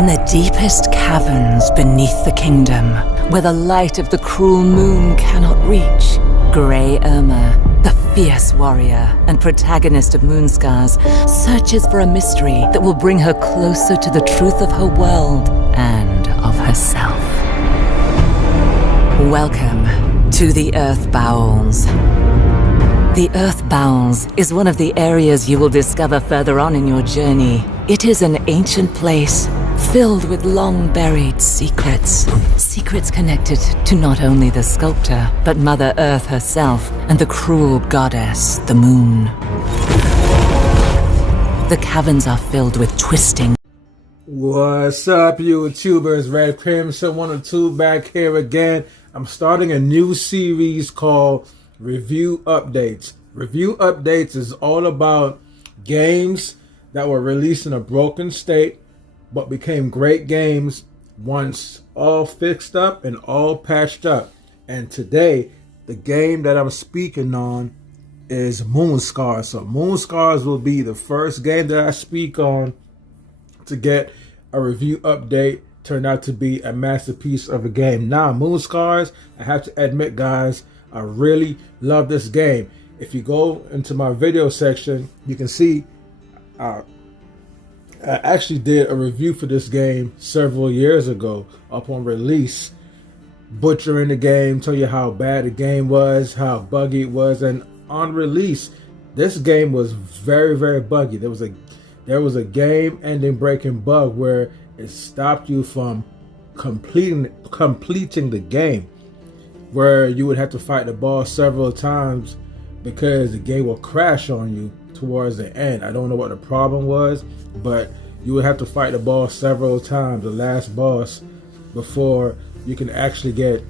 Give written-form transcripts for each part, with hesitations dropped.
In the deepest caverns beneath the kingdom, where the light of the cruel moon cannot reach, Grey Irma, the fierce warrior and protagonist of Moonscars, searches for a mystery that will bring her closer to the truth of her world and of herself. Welcome to the Earth Bowels. The Earth Bowels is one of the areas you will discover further on in your journey. It is an ancient place filled with long-buried secrets. Secrets connected to not only the sculptor, but Mother Earth herself and the cruel goddess, the Moon. The caverns are filled with twisting. What's up, YouTubers? Red Crimson 102 back here again. I'm starting a new series called Review Updates. Review Updates is all about games that were released in a broken state but became great games once all fixed up and all patched up. And today, the game that I'm speaking on is Moonscars. So Moonscars will be the first game that I speak on to get a review update. Turned out to be a masterpiece of a game. Now, Moonscars, I have to admit, guys, I really love this game. If you go into my video section, you can see I actually did a review for this game several years ago upon release, butchering the game, tell you how bad the game was, how buggy it was, and on release, this game was very, very buggy. There was a game-ending breaking bug where it stopped you from completing the game, where you would have to fight the boss several times because the game will crash on you towards the end. I don't know what the problem was, but you would have to fight the boss several times, the last boss, before you can actually get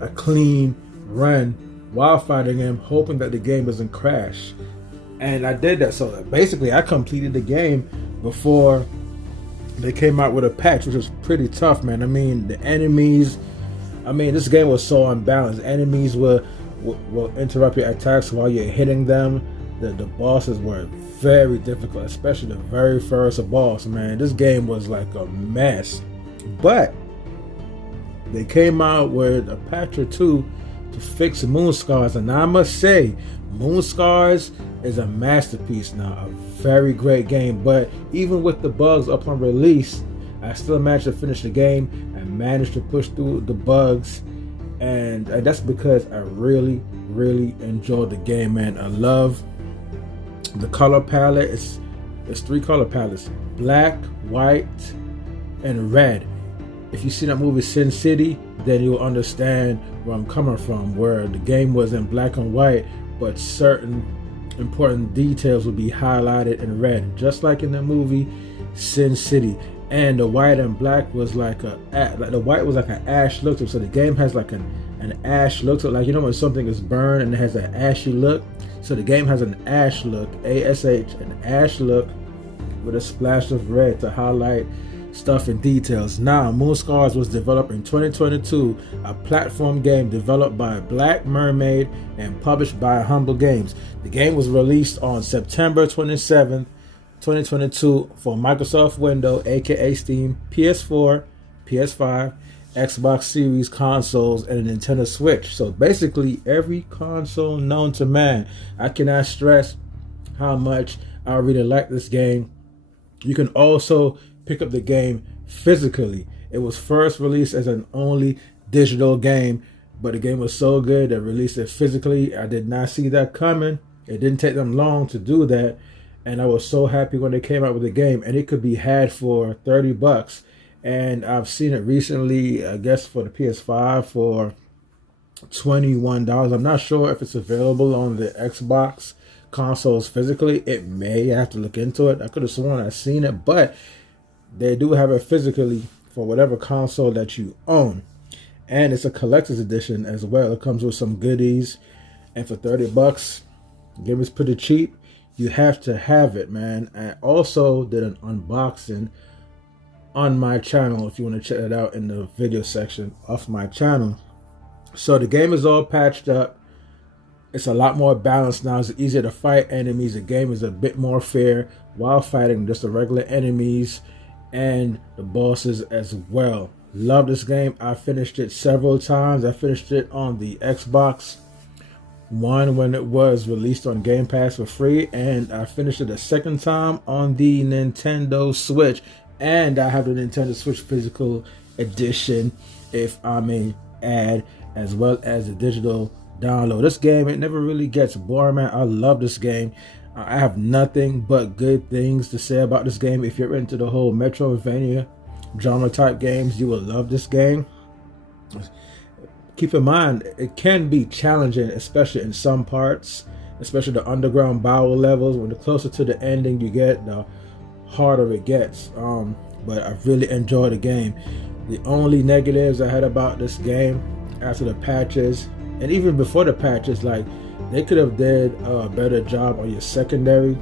a clean run while fighting him, hoping that the game doesn't crash. And I did that. So basically, I completed the game before they came out with a patch, which was pretty tough, man. I mean, the enemies, this game was so unbalanced. Enemies will interrupt your attacks while you're hitting them. The bosses were very difficult, especially the very first boss, man. This game was like a mess. But they came out with a patch or two to fix Moonscars, and I must say, Moonscars is a masterpiece now, a very great game. But even with the bugs upon release, I still managed to finish the game and managed to push through the bugs, and that's because I really, really enjoyed the game, man. I love the color palette. It's three color palettes: black, white, and red. If you see that movie Sin City, then you'll understand where I'm coming from, where the game was in black and white, but certain important details would be highlighted in red, just like in the movie Sin City. And the white and black was like the white was like an ash look to it. So the game has like an ash look to it, like, you know, when something is burned and it has an ashy look. So the game has an ash look, ASH, an ash look with a splash of red to highlight stuff and details. Now, Moonscars was developed in 2022, a platform game developed by Black Mermaid and published by Humble Games. The game was released on September 27th, 2022 for Microsoft Windows, aka Steam, PS4, PS5, Xbox Series consoles, and a Nintendo Switch. So basically every console known to man. I cannot stress how much I really like this game. You can also pick up the game physically. It was first released as an only digital game, but the game was so good they released it physically. I did not see that coming. It didn't take them long to do that, and I was so happy when they came out with the game, and it could be had for $30. And I've seen it recently, I guess for the PS5 for $21. I'm not sure if it's available on the Xbox consoles physically. It may. I have to look into it. I could have sworn I've seen it, but they do have it physically for whatever console that you own. And it's a collector's edition as well. It comes with some goodies, and for $30, the game is pretty cheap. You have to have it, man. I also did an unboxing on my channel, if you want to check it out in the video section of my channel. So the game is all patched up. It's a lot more balanced now. It's easier to fight enemies. The game is a bit more fair while fighting just the regular enemies. and the bosses as well. Love this game. I finished it several times. I finished it on the Xbox One when it was released on Game Pass for free, and I finished it a second time on the Nintendo Switch, and I have the Nintendo Switch physical edition, if I may add, as well as the digital download. This game, it never really gets boring, man. I love this game. I have nothing but good things to say about this game. If you're into the whole Metroidvania genre type games, you will love this game. Keep in mind, it can be challenging, especially in some parts, especially the underground bowel levels. When the closer to the ending you get, the harder it gets. But I really enjoyed the game. The only negatives I had about this game after the patches, and even before the patches, like, they could have did a better job on your secondary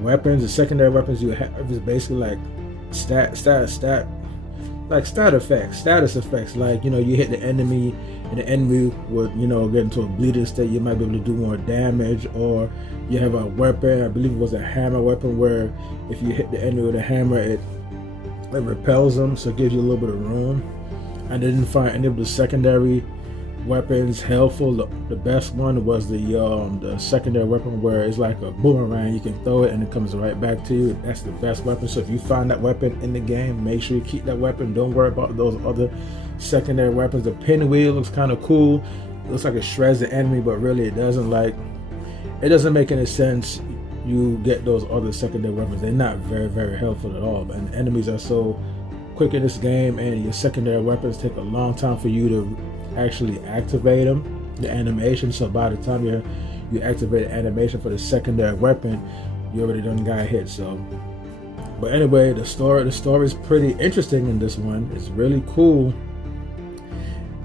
weapons. The secondary weapons you have is basically like status effects. Like, you hit the enemy and the enemy would, get into a bleeding state. You might be able to do more damage, or you have a weapon, I believe it was a hammer weapon, where if you hit the enemy with a hammer, it repels them, so it gives you a little bit of room. I didn't find any of the secondary weapons helpful. The best one was the secondary weapon where it's like a boomerang. You can throw it and it comes right back to you. That's the best weapon. So if you find that weapon in the game, make sure you keep that weapon. Don't worry about those other secondary weapons. The pinwheel looks kind of cool. It looks like it shreds the enemy, but really it doesn't. Like, it doesn't make any sense. You get those other secondary weapons. They're not very, very helpful at all. And enemies are so quick in this game, and your secondary weapons take a long time for you to actually activate them, the animation. So by the time you activate the animation for the secondary weapon, you already done got hit. So, but anyway, the story is pretty interesting in this one. It's really cool,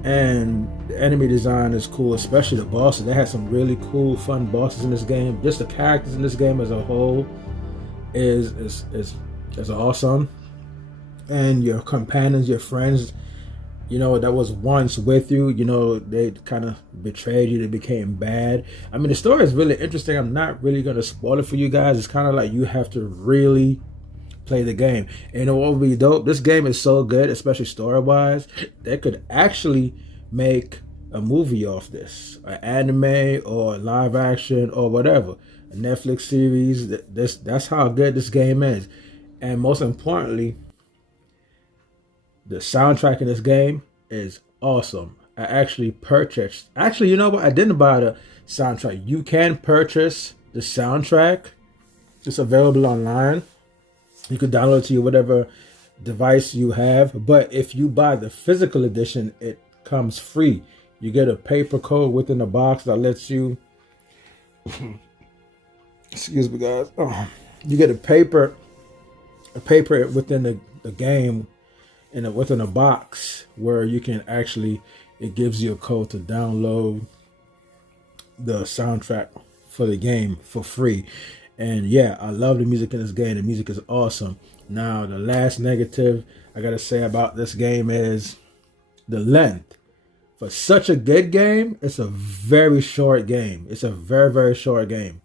and the enemy design is cool, especially the bosses. They had some really cool, fun bosses in this game. Just the characters in this game as a whole is awesome, and your companions, your friends, that was once with you, they kind of betrayed you. They became bad. I mean, the story is really interesting. I'm not really going to spoil it for you guys. It's kind of like you have to really play the game. And what would be dope, this game is so good, especially story-wise, they could actually make a movie off this, an anime or live action or whatever, a Netflix series. That's how good this game is. And most importantly, the soundtrack in this game is awesome. I actually purchased. Actually, you know what? I didn't buy the soundtrack. You can purchase the soundtrack. It's available online. You can download it to your whatever device you have. But if you buy the physical edition, it comes free. You get a paper code within the box that lets you. Excuse me, guys. You get a paper within the game. Within a box where you can actually, it gives you a code to download the soundtrack for the game for free. And yeah, I love the music in this game. The music is awesome. Now, the last negative I gotta say about this game is the length. For such a good game, it's a very short game. It's a very, very short game.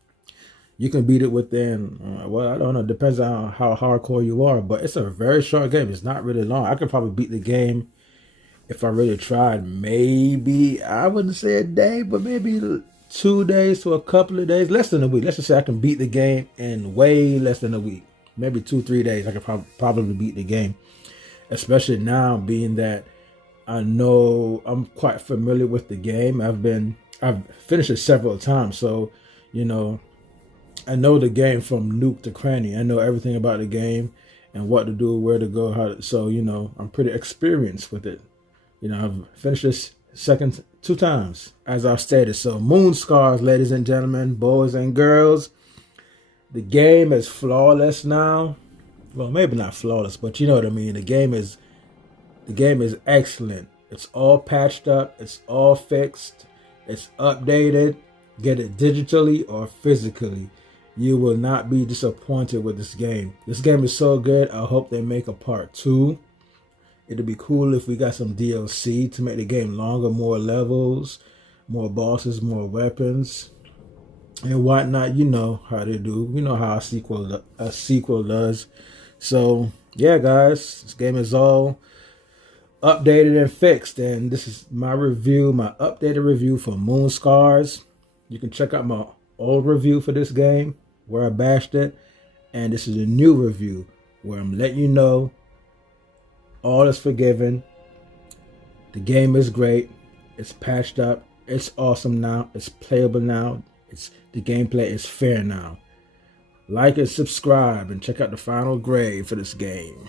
You can beat it within, I don't know, depends on how hardcore you are, but it's a very short game. It's not really long. I could probably beat the game if I really tried. Maybe, I wouldn't say a day, but maybe 2 days to a couple of days, less than a week. Let's just say I can beat the game in way less than a week. Maybe 2-3 days, I could probably beat the game. Especially now, being that I know I'm quite familiar with the game. I've finished it several times, so, I know the game from nook to cranny. I know everything about the game and what to do, where to go, how to, so, I'm pretty experienced with it. I've finished this 2 times, as I've stated. So, Moonscars, ladies and gentlemen, boys and girls. The game is flawless now. Well, maybe not flawless, but you know what I mean. The game is excellent. It's all patched up. It's all fixed. It's updated. Get it digitally or physically. You will not be disappointed with this game. This game is so good. I hope they make a part 2. It'd be cool if we got some DLC to make the game longer, more levels, more bosses, more weapons, and whatnot. You know how they do. You know how a sequel does. So yeah, guys, this game is all updated and fixed. And this is my review, my updated review for Moonscars. You can check out my old review for this game where I bashed it. And this is a new review where I'm letting you know all is forgiven. The game is great. It's patched up. It's awesome now. It's playable now. The gameplay is fair now. Like and subscribe and check out the final grade for this game.